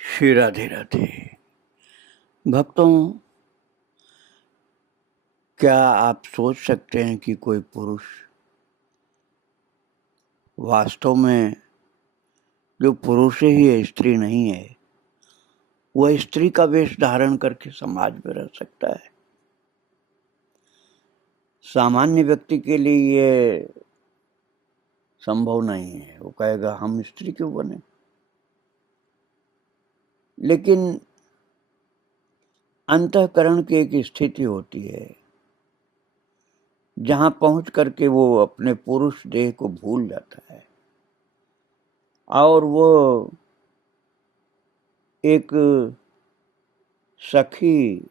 श्री राधे राधे। भक्तों, क्या आप सोच सकते हैं कि कोई पुरुष वास्तव में जो पुरुष ही है, स्त्री नहीं है, वह स्त्री का वेश धारण करके समाज में रह सकता है? सामान्य व्यक्ति के लिए ये संभव नहीं है। वो कहेगा हम स्त्री क्यों बने। लेकिन अंतःकरण की एक स्थिति होती है जहां पहुंच करके वो अपने पुरुष देह को भूल जाता है और वो एक सखी,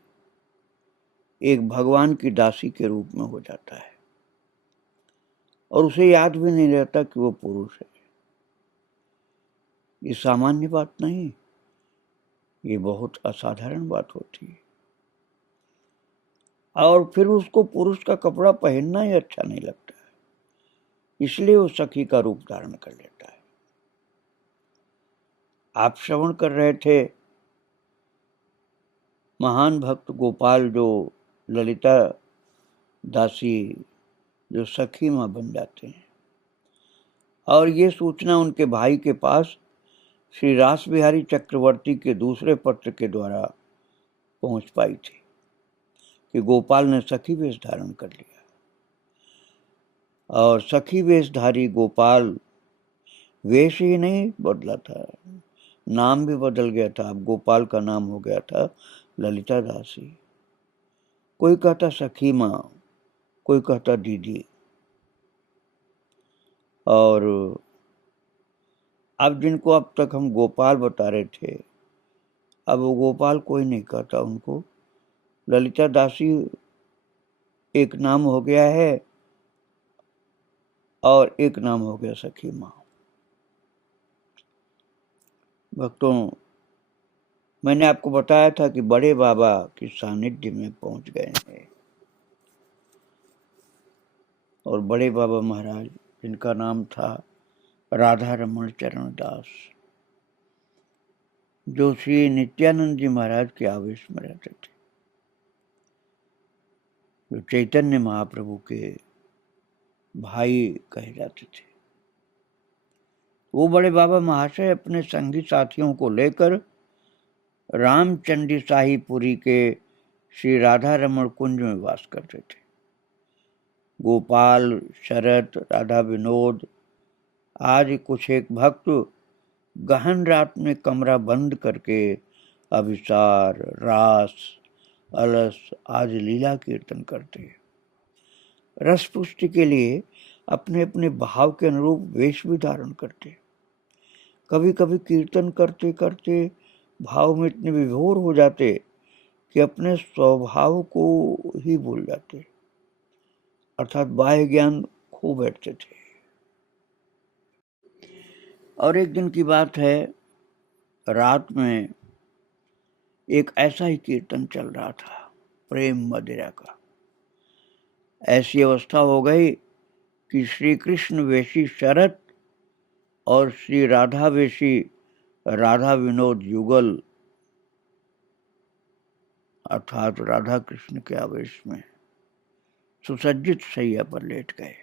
एक भगवान की दासी के रूप में हो जाता है और उसे याद भी नहीं रहता कि वो पुरुष है। ये सामान्य बात नहीं, ये बहुत असाधारण बात होती है। और फिर उसको पुरुष का कपड़ा पहनना ही अच्छा नहीं लगता है, इसलिए वो सखी का रूप धारण कर लेता है। आप श्रवण कर रहे थे महान भक्त गोपाल जो ललिता दासी, जो सखी मां बन जाते हैं, और ये सूचना उनके भाई के पास श्री रास बिहारी चक्रवर्ती के दूसरे पत्र के द्वारा पहुंच पाई थी कि गोपाल ने सखी वेश धारण कर लिया। और सखी वेशधारी गोपाल वेश ही नहीं बदला था, नाम भी बदल गया था। अब गोपाल का नाम हो गया था ललिता दासी। कोई कहता सखी माँ, कोई कहता दीदी। और अब जिनको अब तक हम गोपाल बता रहे थे, अब वो गोपाल कोई नहीं कहता उनको। ललिता दासी एक नाम हो गया है और एक नाम हो गया सखी माँ। भक्तों, मैंने आपको बताया था कि बड़े बाबा के सानिध्य में पहुंच गए हैं और बड़े बाबा महाराज, जिनका नाम था राधा रमण चरण दास, जो श्री नित्यानंद जी महाराज के आवेश में रहते थे, जो चैतन्य महाप्रभु के भाई कहे जाते थे, वो बड़े बाबा महाशय अपने संगी साथियों को लेकर रामचंडी शाहीपुरी के श्री राधा रमण कुंज में वास करते थे। गोपाल, शरत, राधा विनोद आज कुछ एक भक्त गहन रात में कमरा बंद करके अभिसार, रास, अलस आज लीला कीर्तन करते हैं। रस पुष्टि के लिए अपने अपने भाव के अनुरूप वेश भी धारण करते। कभी कभी कीर्तन करते करते भाव में इतने विभोर हो जाते कि अपने स्वभाव को ही भूल जाते, अर्थात बाह्य ज्ञान खो बैठते थे। और एक दिन की बात है, रात में एक ऐसा ही कीर्तन चल रहा था, प्रेम मदिरा का। ऐसी अवस्था हो गई कि श्री कृष्ण वेशी शरत और श्री राधा वेशी राधा विनोद युगल, अर्थात राधा कृष्ण के आवेश में सुसज्जित शैया पर लेट गए।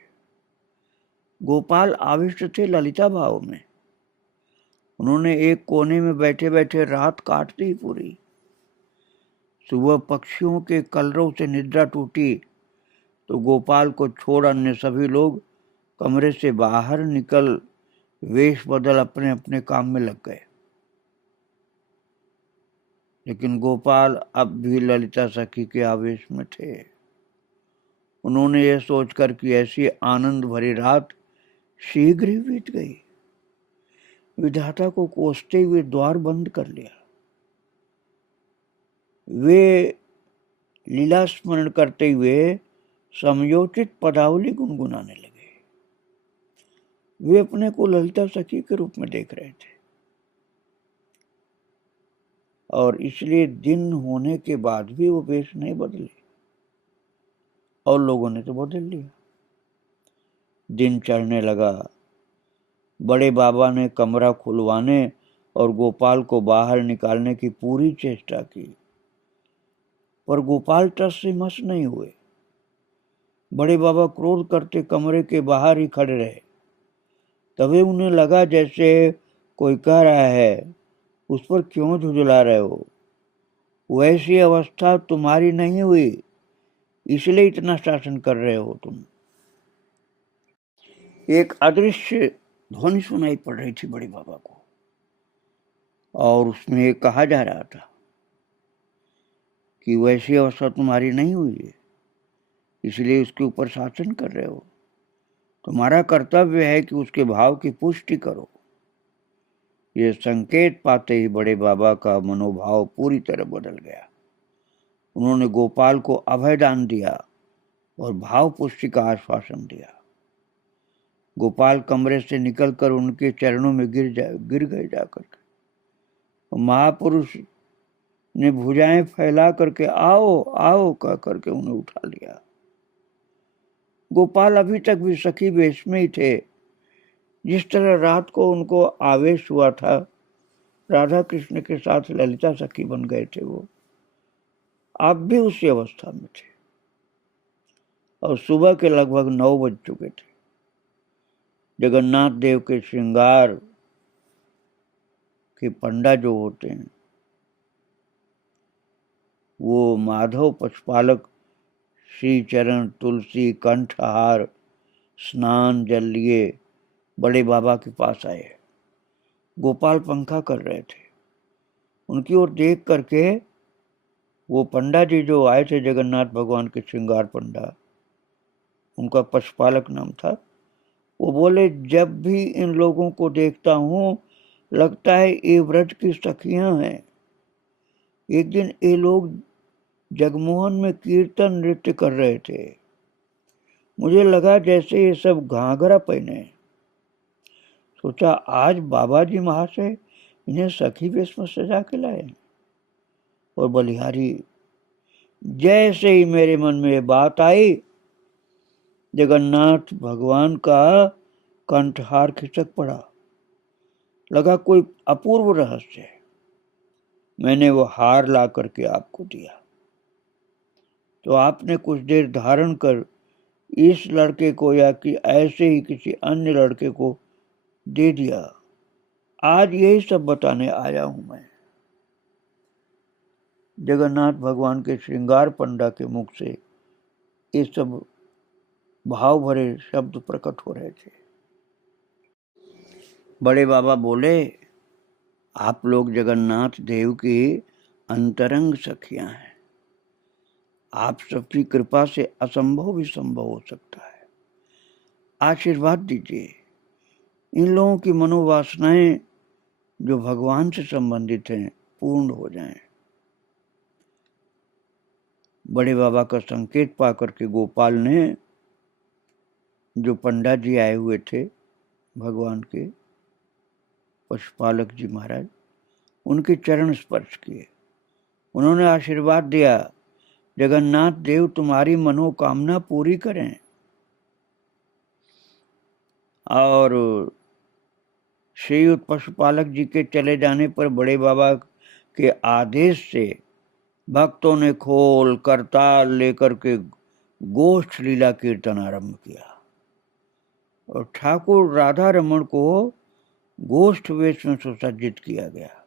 गोपाल आविष्ट थे ललिता भाव में। उन्होंने एक कोने में बैठे बैठे रात काट दी पूरी। सुबह पक्षियों के कलरव से निद्रा टूटी तो गोपाल को छोड़ अन्य सभी लोग कमरे से बाहर निकल वेश बदल अपने अपने काम में लग गए। लेकिन गोपाल अब भी ललिता सखी के आवेश में थे। उन्होंने यह सोचकर कि ऐसी आनंद भरी रात शीघ्र ही बीत गई, विधाता को कोसते हुए द्वार बंद कर लिया। वे लीला स्मरण करते हुए समयोचित पदावली गुनगुनाने लगे। वे अपने को ललिता सखी के रूप में देख रहे थे और इसलिए दिन होने के बाद भी वो वेश नहीं बदले और लोगों ने तो बदल लिया। दिन चढ़ने लगा। बड़े बाबा ने कमरा खुलवाने और गोपाल को बाहर निकालने की पूरी चेष्टा की, पर गोपाल टस से मस नहीं हुए। बड़े बाबा क्रोध करते कमरे के बाहर ही खड़े रहे। तभी उन्हें लगा जैसे कोई कह रहा है, उस पर क्यों झुझला रहे हो? वैसी अवस्था तुम्हारी नहीं हुई, इसलिए इतना शासन कर रहे हो तुम। एक अदृश्य ध्वनि सुनाई पड़ रही थी बड़े बाबा को, और उसमें ये कहा जा रहा था कि वैसी अवस्था तुम्हारी नहीं हुई है, इसलिए उसके ऊपर शासन कर रहे हो। तुम्हारा कर्तव्य है कि उसके भाव की पुष्टि करो। ये संकेत पाते ही बड़े बाबा का मनोभाव पूरी तरह बदल गया। उन्होंने गोपाल को अभय दान दिया और भाव पुष्टि का आश्वासन दिया। गोपाल कमरे से निकलकर उनके चरणों में गिर गए जाकर के। महापुरुष ने भुजाएं फैला करके आओ आओ कह करके उन्हें उठा लिया। गोपाल अभी तक भी सखी वेश में ही थे। जिस तरह रात को उनको आवेश हुआ था, राधा कृष्ण के साथ ललिता सखी बन गए थे, वो आप भी उसी अवस्था में थे। और सुबह के लगभग 9 बज चुके थे। जगन्नाथ देव के श्रृंगार के पंडा जो होते हैं, वो माधव पशुपालक श्री चरण तुलसी कंठहार स्नान जल लिए बड़े बाबा के पास आए। गोपाल पंखा कर रहे थे। उनकी ओर देख करके वो पंडा जी जो आए थे, जगन्नाथ भगवान के श्रृंगार पंडा, उनका पशुपालक नाम था, वो बोले, जब भी इन लोगों को देखता हूँ लगता है ये व्रज की सखियां हैं। एक दिन ये लोग जगमोहन में कीर्तन नृत्य कर रहे थे। मुझे लगा जैसे ये सब घाघरा पहने। सोचा आज बाबा जी महाशय इन्हें सखी वेश में सजा के लाए। और बलिहारी, जैसे ही मेरे मन में ये बात आई, जगन्नाथ भगवान का कंठहार खिसक पड़ा। लगा कोई अपूर्व रहस्य है। मैंने वो हार ला करके आपको दिया, तो आपने कुछ देर धारण कर इस लड़के को या कि ऐसे ही किसी अन्य लड़के को दे दिया। आज यही सब बताने आया हूं मैं। जगन्नाथ भगवान के श्रृंगार पंडा के मुख से ये सब भाव भरे शब्द प्रकट हो रहे थे। बड़े बाबा बोले, आप लोग जगन्नाथ देव की अंतरंग सखियां हैं। आप सबकी कृपा से असंभव भी संभव हो सकता है। आशीर्वाद दीजिए। इन लोगों की मनोवासनाएं जो भगवान से संबंधित हैं पूर्ण हो जाएं। बड़े बाबा का संकेत पाकर के गोपाल ने, जो पंडा जी आए हुए थे भगवान के पशुपालक जी महाराज, उनके चरण स्पर्श किए। उन्होंने आशीर्वाद दिया, जगन्नाथ देव तुम्हारी मनोकामना पूरी करें। और श्रीयुत पशुपालक जी के चले जाने पर बड़े बाबा के आदेश से भक्तों ने खोल करताल लेकर के गोष्ठ लीला कीर्तन आरंभ किया। और ठाकुर राधा रमन को गोष्ठ वेश में सुसज्जित किया गया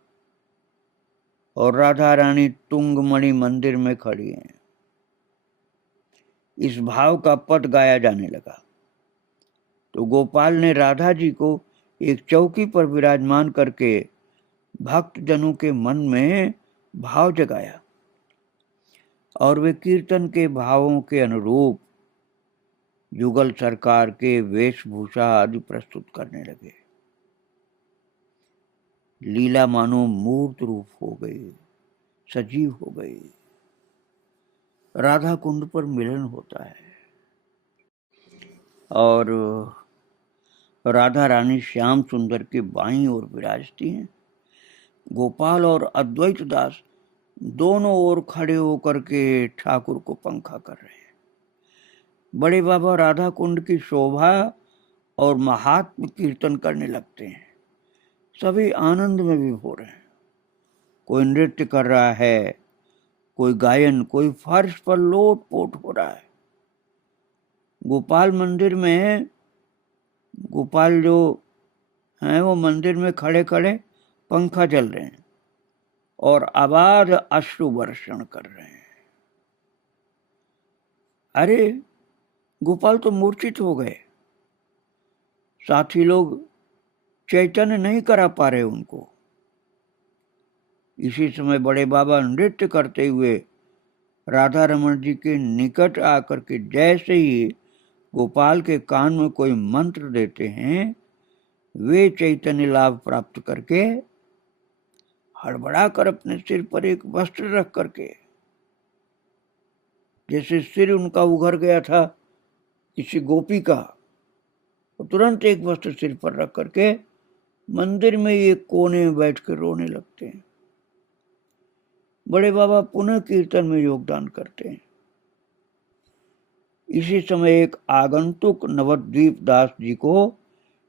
और राधा रानी तुंगमणि मंदिर में खड़ी हैं। इस भाव का पद गाया जाने लगा तो गोपाल ने राधा जी को एक चौकी पर विराजमान करके भक्त जनों के मन में भाव जगाया और वे कीर्तन के भावों के अनुरूप युगल सरकार के वेशभूषा आदि प्रस्तुत करने लगे। लीला मानो मूर्त रूप हो गई, सजीव हो गई। राधा कुंड पर मिलन होता है और राधा रानी श्याम सुंदर के बाईं ओर विराजती हैं। गोपाल और अद्वैत दास दोनों ओर खड़े होकर के ठाकुर को पंखा कर रहे हैं। बड़े बाबा राधा कुंड की शोभा और महात्म कीर्तन करने लगते हैं। सभी आनंद में विभोर हैं। कोई नृत्य कर रहा है, कोई गायन, कोई फर्श पर लोट पोट हो रहा है। गोपाल मंदिर में गोपाल जो हैं वो मंदिर में खड़े खड़े पंखा चल रहे हैं और अबाध अश्रु वर्षण कर रहे हैं। अरे गोपाल तो मूर्छित हो गए, साथी लोग चैतन्य नहीं करा पा रहे उनको। इसी समय बड़े बाबा नृत्य करते हुए राधा रमन जी के निकट आकर के जैसे ही गोपाल के कान में कोई मंत्र देते हैं, वे चैतन्य लाभ प्राप्त करके हड़बड़ा कर अपने सिर पर एक वस्त्र रख करके, जैसे सिर उनका उघर गया था किसी गोपी का, तो तुरंत एक वस्त्र सिर पर रख करके मंदिर में एक कोने में बैठ कर रोने लगते हैं। बड़े बाबा पुनः कीर्तन में योगदान करते हैं। इसी समय एक आगंतुक नवद्वीप दास जी को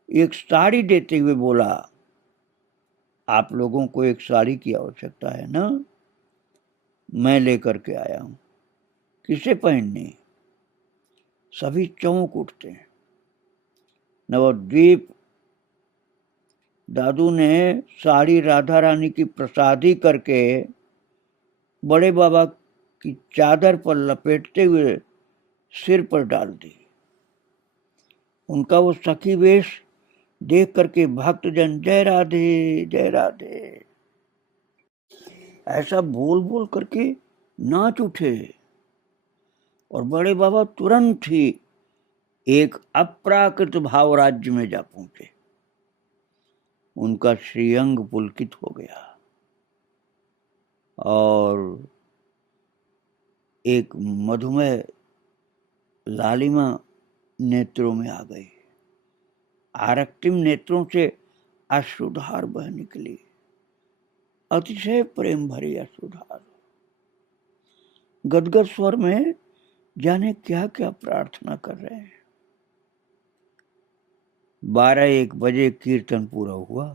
एक साड़ी देते हुए बोला, आप लोगों को एक साड़ी की आवश्यकता है ना, मैं लेकर के आया हूं, किसे पहननी? सभी चौंक उठते हैं। नवद्वीप दादू ने साड़ी राधा रानी की प्रसादी करके बड़े बाबा की चादर पर लपेटते हुए सिर पर डाल दी। उनका वो सखी वेश देख करके भक्तजन जय राधे जय राधे ऐसा बोल बोल करके नाच उठे और बड़े बाबा तुरंत ही एक अप्राकृत भाव राज्य में जा पहुंचे। उनका श्रीअंग पुलकित हो गया और एक मधुमेह लालिमा नेत्रों में आ गई। आरक्तिम नेत्रों से अश्रुधार बह निकली, अतिशय प्रेम भरी अश्रुधार। गदगद स्वर में जाने क्या क्या प्रार्थना कर रहे हैं। 12-1 बजे कीर्तन पूरा हुआ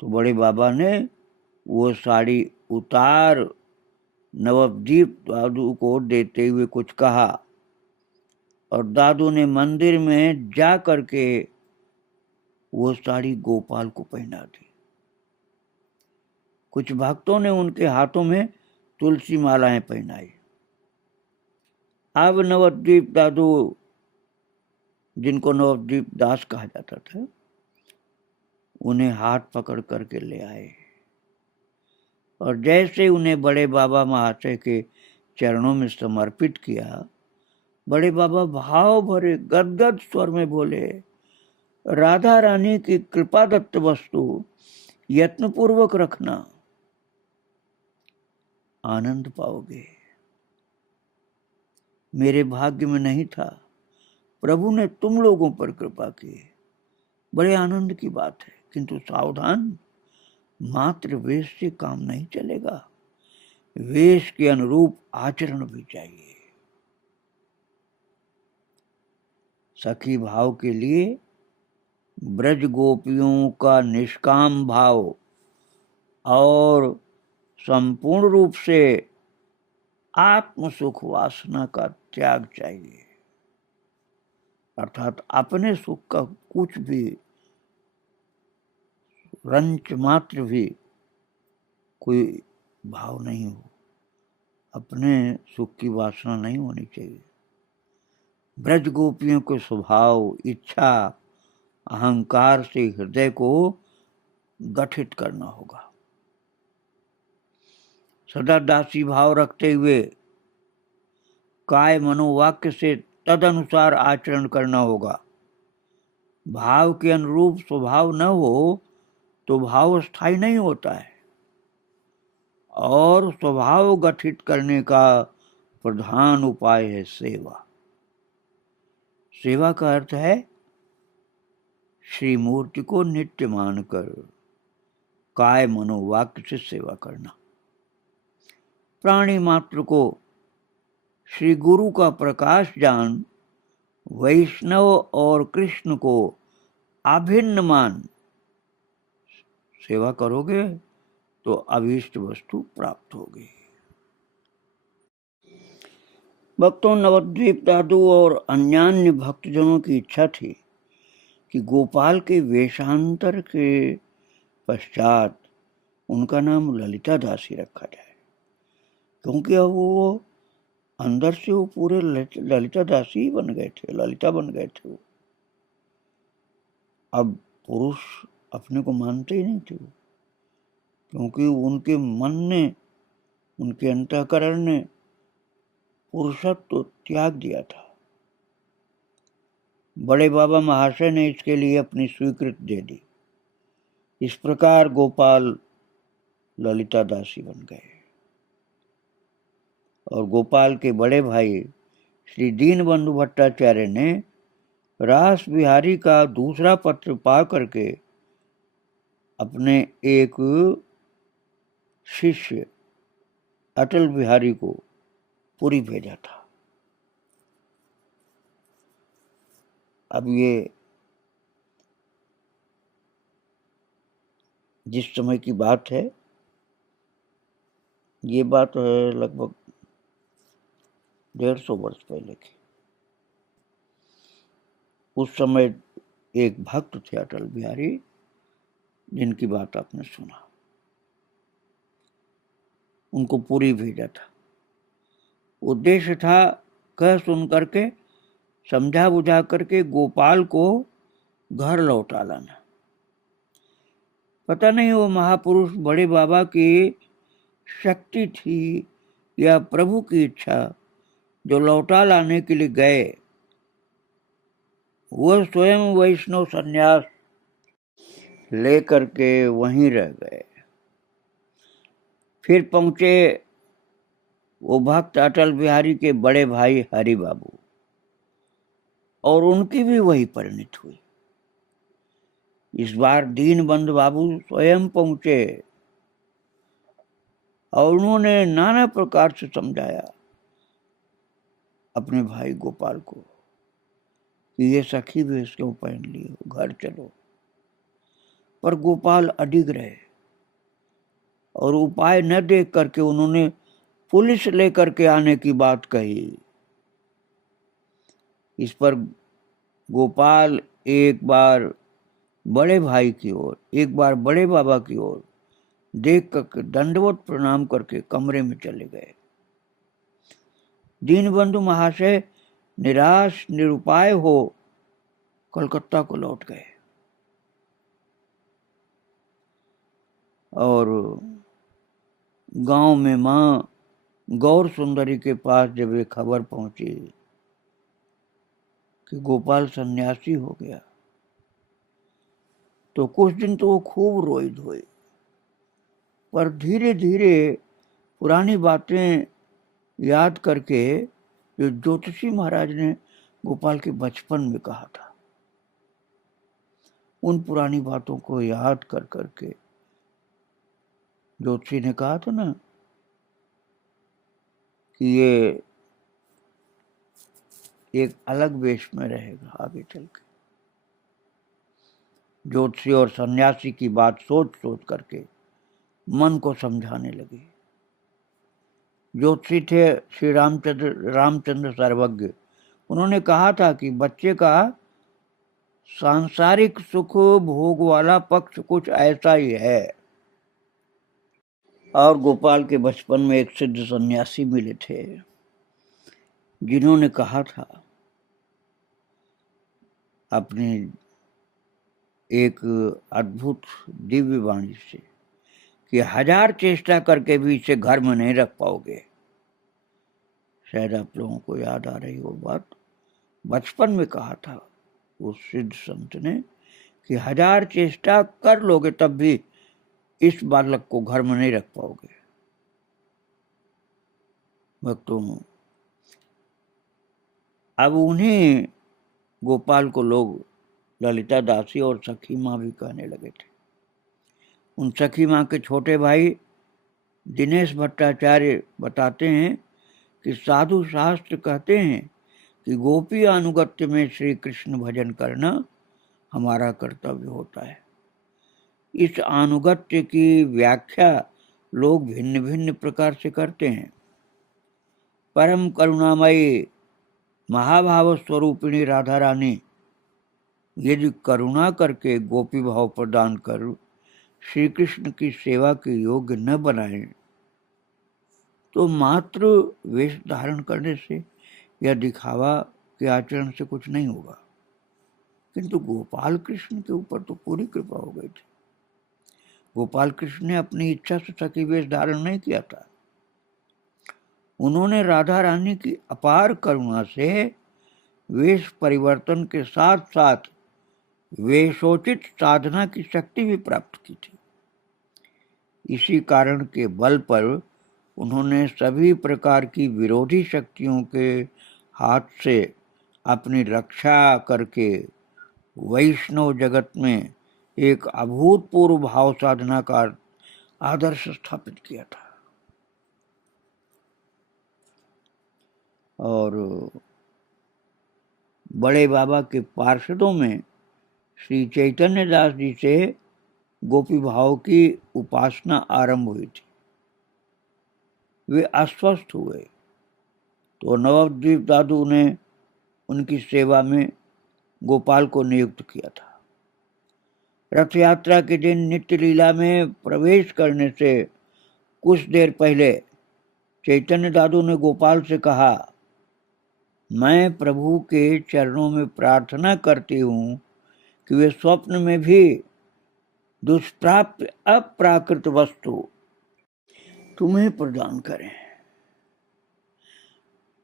तो बड़े बाबा ने वो साड़ी उतार नवद्वीप दादू को देते हुए कुछ कहा और दादू ने मंदिर में जा करके वो साड़ी गोपाल को पहना दी। कुछ भक्तों ने उनके हाथों में तुलसी मालाएं पहनाई। अब नवद्वीप दादू, जिनको नवद्वीप दास कहा जाता था, उन्हें हाथ पकड़ करके ले आए और जैसे उन्हें बड़े बाबा महाशय के चरणों में समर्पित किया, बड़े बाबा भाव भरे गदगद स्वर में बोले, राधा रानी की कृपा दत्त वस्तु यत्नपूर्वक रखना, आनंद पाओगे। मेरे भाग्य में नहीं था, प्रभु ने तुम लोगों पर कृपा की, बड़े आनंद की बात है। किंतु सावधान, मात्र वेश से काम नहीं चलेगा, वेश के अनुरूप आचरण भी चाहिए। सखी भाव के लिए ब्रज गोपियों का निष्काम भाव और संपूर्ण रूप से आत्म सुख वासना का त्याग चाहिए, अर्थात अपने सुख का कुछ भी रंच मात्र भी कोई भाव नहीं हो, अपने सुख की वासना नहीं होनी चाहिए। ब्रज गोपियों के स्वभाव, इच्छा, अहंकार से हृदय को गठित करना होगा। सदा दासी भाव रखते हुए काय मनोवाक्य से तद अनुसार आचरण करना होगा। भाव के अनुरूप स्वभाव न हो तो भाव स्थायी नहीं होता है और स्वभाव गठित करने का प्रधान उपाय है सेवा। सेवा का अर्थ है श्री मूर्ति को नित्य मानकर काय मनोवाक्य से सेवा करना। प्राणी मात्र को श्री गुरु का प्रकाश जान वैष्णव और कृष्ण को अभिन्न मान सेवा करोगे तो अभीष्ट वस्तु प्राप्त होगी। भक्तों, नवद्वीप दादू और अन्यान्य भक्तजनों की इच्छा थी कि गोपाल के वेशांतर के पश्चात उनका नाम ललिता दासी रखा जाए, क्योंकि अब वो अंदर से वो पूरे ललिता दासी ही बन गए थे, ललिता बन गए थे वो। अब पुरुष अपने को मानते ही नहीं थे वो, क्योंकि उनके मन ने, उनके अंतःकरण ने पुरुषत्व तो त्याग दिया था। बड़े बाबा महाशय ने इसके लिए अपनी स्वीकृति दे दी। इस प्रकार गोपाल ललिता दासी बन गए और गोपाल के बड़े भाई श्री दीनबंधु भट्टाचार्य ने रास बिहारी का दूसरा पत्र पा करके अपने एक शिष्य अटल बिहारी को पुरी भेजा था। अब ये जिस समय की बात है, ये बात है लगभग 150 वर्ष पहले की। उस समय एक भक्त थे अटल बिहारी, जिनकी बात आपने सुना। उनको पुरी भेजा था। उद्देश्य था कह सुन करके, समझा बुझा करके गोपाल को घर लौटा लाना। पता नहीं वो महापुरुष बड़े बाबा की शक्ति थी या प्रभु की इच्छा, जो लौटा लाने के लिए गए, वह स्वयं वैष्णव सन्यास लेकर के वहीं रह गए। फिर पहुंचे वो भक्त अटल बिहारी के बड़े भाई हरि बाबू, और उनकी भी वही परिणति हुई। इस बार दीनबंधु बाबू स्वयं पहुंचे और उन्होंने नाना प्रकार से समझाया अपने भाई गोपाल को कि ये सखी वेश क्यों पहन ली हो, घर चलो। पर गोपाल अडिग रहे और उपाय न देख करके उन्होंने पुलिस लेकर के आने की बात कही। इस पर गोपाल एक बार बड़े भाई की ओर, एक बार बड़े बाबा की ओर देख करके दंडवत प्रणाम करके कमरे में चले गए। दीनबंधु महाशय निराश निरुपाय हो कलकत्ता को लौट गए और गांव में माँ गौर सुंदरी के पास जब ये खबर पहुंची कि गोपाल सन्यासी हो गया, तो कुछ दिन तो वो खूब रोई धोई, पर धीरे धीरे पुरानी बातें याद करके, जो ज्योतिषी महाराज ने गोपाल के बचपन में कहा था, उन पुरानी बातों को याद कर करके, ज्योतिषी ने कहा था ना कि ये एक अलग वेश में रहेगा आगे चल के। ज्योतिषी और सन्यासी की बात सोच सोच करके मन को समझाने लगे। ज्योतिषी थे श्री रामचंद्र सर्वज्ञ। उन्होंने कहा था कि बच्चे का सांसारिक सुख भोग वाला पक्ष कुछ ऐसा ही है। और गोपाल के बचपन में एक सिद्ध सन्यासी मिले थे, जिन्होंने कहा था अपनी एक अद्भुत दिव्य वाणी से कि 1000 चेष्टा करके भी इसे घर में नहीं रख पाओगे। शायद आप लोगों को याद आ रही हो बात, बचपन में कहा था उस सिद्ध संत ने कि 1000 चेष्टा कर लोगे तब भी इस बालक को घर में नहीं रख पाओगे। भक्तों, अब उन्हीं गोपाल को लोग ललिता दासी और सखी माँ भी कहने लगे थे। उन सखी माँ के छोटे भाई दिनेश भट्टाचार्य बताते हैं कि साधु शास्त्र कहते हैं कि गोपी अनुगत्य में श्री कृष्ण भजन करना हमारा कर्तव्य होता है। इस अनुगत्य की व्याख्या लोग भिन्न भिन्न प्रकार से करते हैं। परम करुणामयी महाभाव स्वरूपिणी राधा रानी यदि करुणा करके गोपी भाव प्रदान कर श्री कृष्ण की सेवा के योग्य न बनाए तो मात्र वेश धारण करने से या दिखावा के आचरण से कुछ नहीं होगा। किंतु गोपाल कृष्ण के ऊपर तो पूरी कृपा हो गई थी। गोपाल कृष्ण ने अपनी इच्छा से सखी वेश धारण नहीं किया था। उन्होंने राधा रानी की अपार करुणा से वेश परिवर्तन के साथ साथ वेशोचित साधना की शक्ति भी प्राप्त की थी। इसी कारण के बल पर उन्होंने सभी प्रकार की विरोधी शक्तियों के हाथ से अपनी रक्षा करके वैष्णव जगत में एक अभूतपूर्व भाव साधना का आदर्श स्थापित किया था। और बड़े बाबा के पार्षदों में श्री चैतन्य दास जी से गोपी भाव की उपासना आरंभ हुई थी। वे अस्वस्थ हुए तो नवद्वीप दादू ने उनकी सेवा में गोपाल को नियुक्त किया था। रथ यात्रा के दिन नित्य लीला में प्रवेश करने से कुछ देर पहले चैतन्य दादू ने गोपाल से कहा, मैं प्रभु के चरणों में प्रार्थना करती हूँ कि वे स्वप्न में भी दुष्प्राप्य अप्राकृत वस्तु तुम्हें प्रदान करें।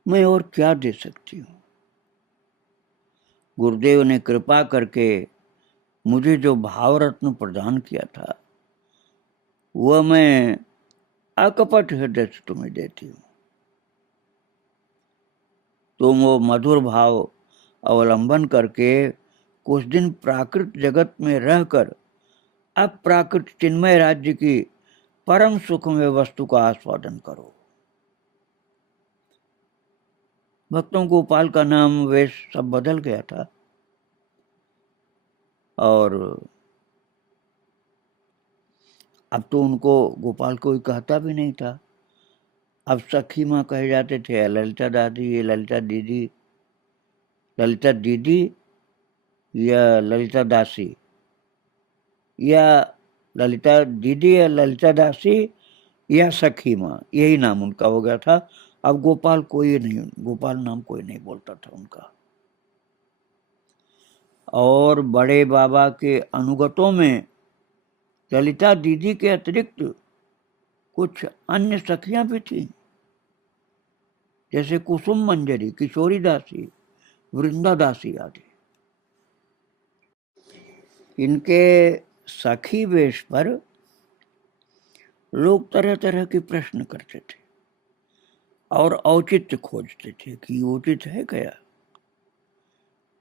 मैं और क्या दे सकती हूँ। गुरुदेव ने कृपा करके मुझे जो भाव रत्न प्रदान किया था वह मैं अकपट हृदय से तुम्हें देती हूँ। तुम वो मधुर भाव अवलंबन करके कुछ दिन प्राकृत जगत में रहकर अप्राकृत चिन्मय राज्य की परम सुखमय वस्तु का आस्वादन करो। भक्तों गोपाल का नाम वेश सब बदल गया था और अब तो उनको गोपाल कोई कहता भी नहीं था। अब सखी माँ कहे जाते थे, ललिता दादी, ये ललिता दीदी, ललिता दीदी या ललिता दासी, या ललिता दीदी या ललिता दासी या सखी माँ, यही नाम उनका हो गया था। अब गोपाल कोई नहीं, गोपाल नाम कोई नहीं बोलता था उनका। और बड़े बाबा के अनुगतों में ललिता दीदी के अतिरिक्त कुछ अन्य सखियां भी थीं, जैसे कुसुम मंजरी, किशोरी दासी, वृंदा दासी आदि। इनके सखी वेश पर लोग तरह तरह के प्रश्न करते थे और औचित्य खोजते थे कि उचित है क्या।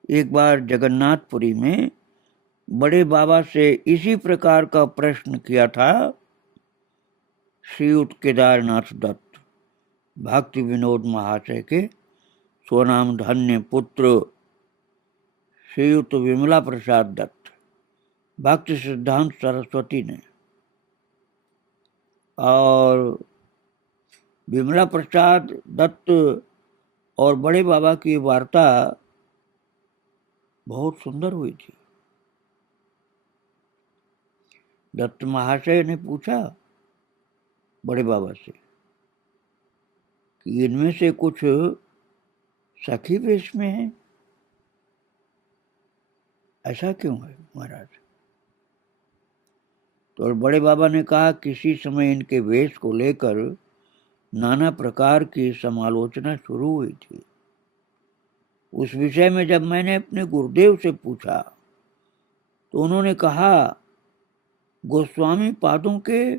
एक बार जगन्नाथपुरी में बड़े बाबा से इसी प्रकार का प्रश्न किया था श्रीयुत केदारनाथ दत्त, भक्ति विनोद महाशय के स्वनाम धन्य पुत्र श्रीयुत विमला प्रसाद दत्त, भक्ति सिद्धांत सरस्वती ने। और विमला प्रसाद दत्त और बड़े बाबा की वार्ता बहुत सुंदर हुई थी। दत्त महाशय ने पूछा बड़े बाबा से कि इनमें से कुछ सखी वेश में है, ऐसा क्यों है महाराज। तो बड़े बाबा ने कहा, किसी समय इनके वेश को लेकर नाना प्रकार की समालोचना शुरू हुई थी। उस विषय में जब मैंने अपने गुरुदेव से पूछा तो उन्होंने कहा, गोस्वामी पादों के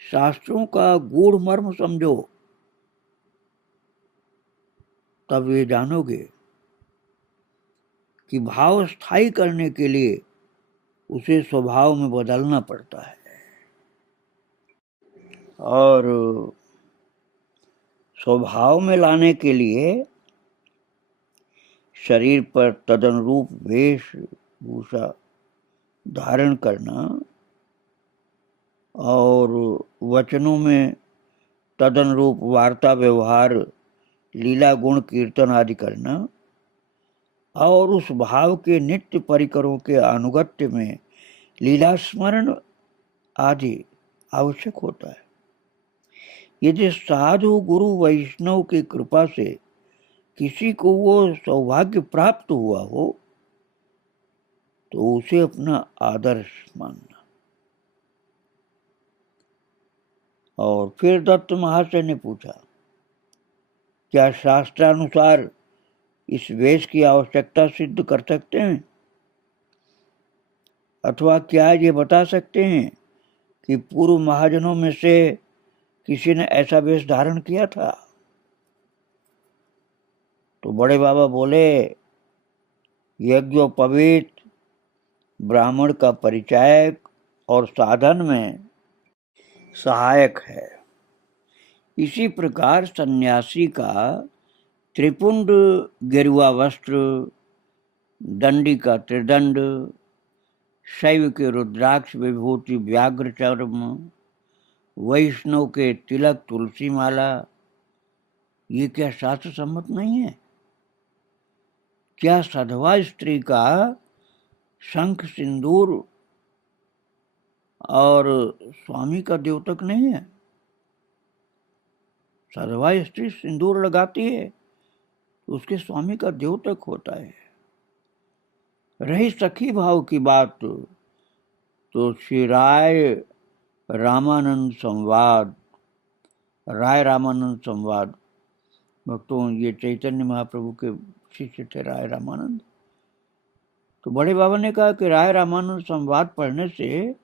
शास्त्रों का गूढ़ मर्म समझो, तब ये जानोगे कि भाव स्थायी करने के लिए उसे स्वभाव में बदलना पड़ता है। और स्वभाव में लाने के लिए शरीर पर तदनुरूप वेशभूषा धारण करना और वचनों में तदनुरूप वार्ता व्यवहार, लीला गुण कीर्तन आदि करना, और उस भाव के नित्य परिकरों के अनुगत्य में लीला स्मरण आदि आवश्यक होता है। यदि साधु गुरु वैष्णव की कृपा से किसी को वो सौभाग्य प्राप्त हुआ हो तो उसे अपना आदर्श मानना। और फिर दत्त महाशय ने पूछा, क्या शास्त्रानुसार इस वेश की आवश्यकता सिद्ध कर सकते हैं, अथवा क्या ये बता सकते हैं कि पूर्व महाजनों में से किसी ने ऐसा वेश धारण किया था? तो बड़े बाबा बोले, यज्ञोपवीत, ब्राह्मण का परिचायक और साधन में सहायक है। इसी प्रकार सन्यासी का त्रिपुंड गेरुआ वस्त्र, दंडी का त्रिदंड, शैव के रुद्राक्ष विभूति व्याघ्र चर्म, वैष्णव के तिलक तुलसी माला, ये क्या शास्त्र सम्मत नहीं है? क्या सधवा स्त्री का शंख सिंदूर और स्वामी का द्योतक नहीं है? सधवा स्त्री सिंदूर लगाती है तो उसके स्वामी का द्योतक होता है। रही सखी भाव की बात तो श्री राय रामानंद संवाद, राय रामानंद संवाद, भक्तों ये चैतन्य महाप्रभु के शिष्य थे राय रामानंद। तो बड़े बाबा ने कहा कि राय रामानंद संवाद पढ़ने से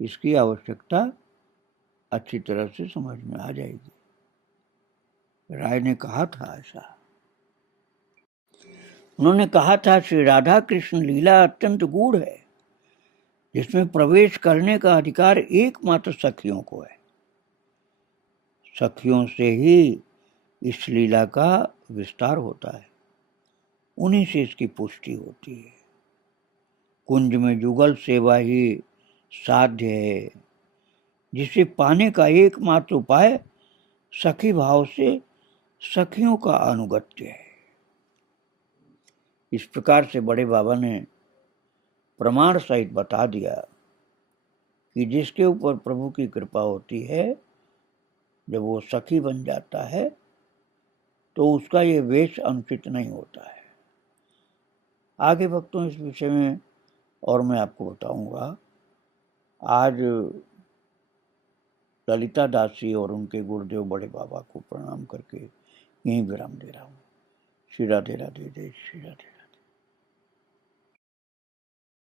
इसकी आवश्यकता अच्छी तरह से समझ में आ जाएगी। राय ने कहा था ऐसा। उन्होंने कहा था, श्री राधा कृष्ण लीला अत्यंत गूढ़ है, जिसमें प्रवेश करने का अधिकार एकमात्र सखियों को है। सखियों से ही इस लीला का विस्तार होता है, उन्हीं से इसकी पुष्टि होती है। कुंज में जुगल सेवा ही साध्य है, जिसे पाने का एकमात्र उपाय सखी भाव से सखियों का अनुगत्य है। इस प्रकार से बड़े बाबा ने प्रमाण सहित बता दिया कि जिसके ऊपर प्रभु की कृपा होती है, जब वो सखी बन जाता है तो उसका ये वेश अनुचित नहीं होता है। आगे भक्तों इस विषय में और मैं आपको बताऊंगा। आज ललिता दासी और उनके गुरुदेव बड़े बाबा को प्रणाम करके यहीं विराम दे रहा हूँ। श्री राधे राधे, जय श्री राधे।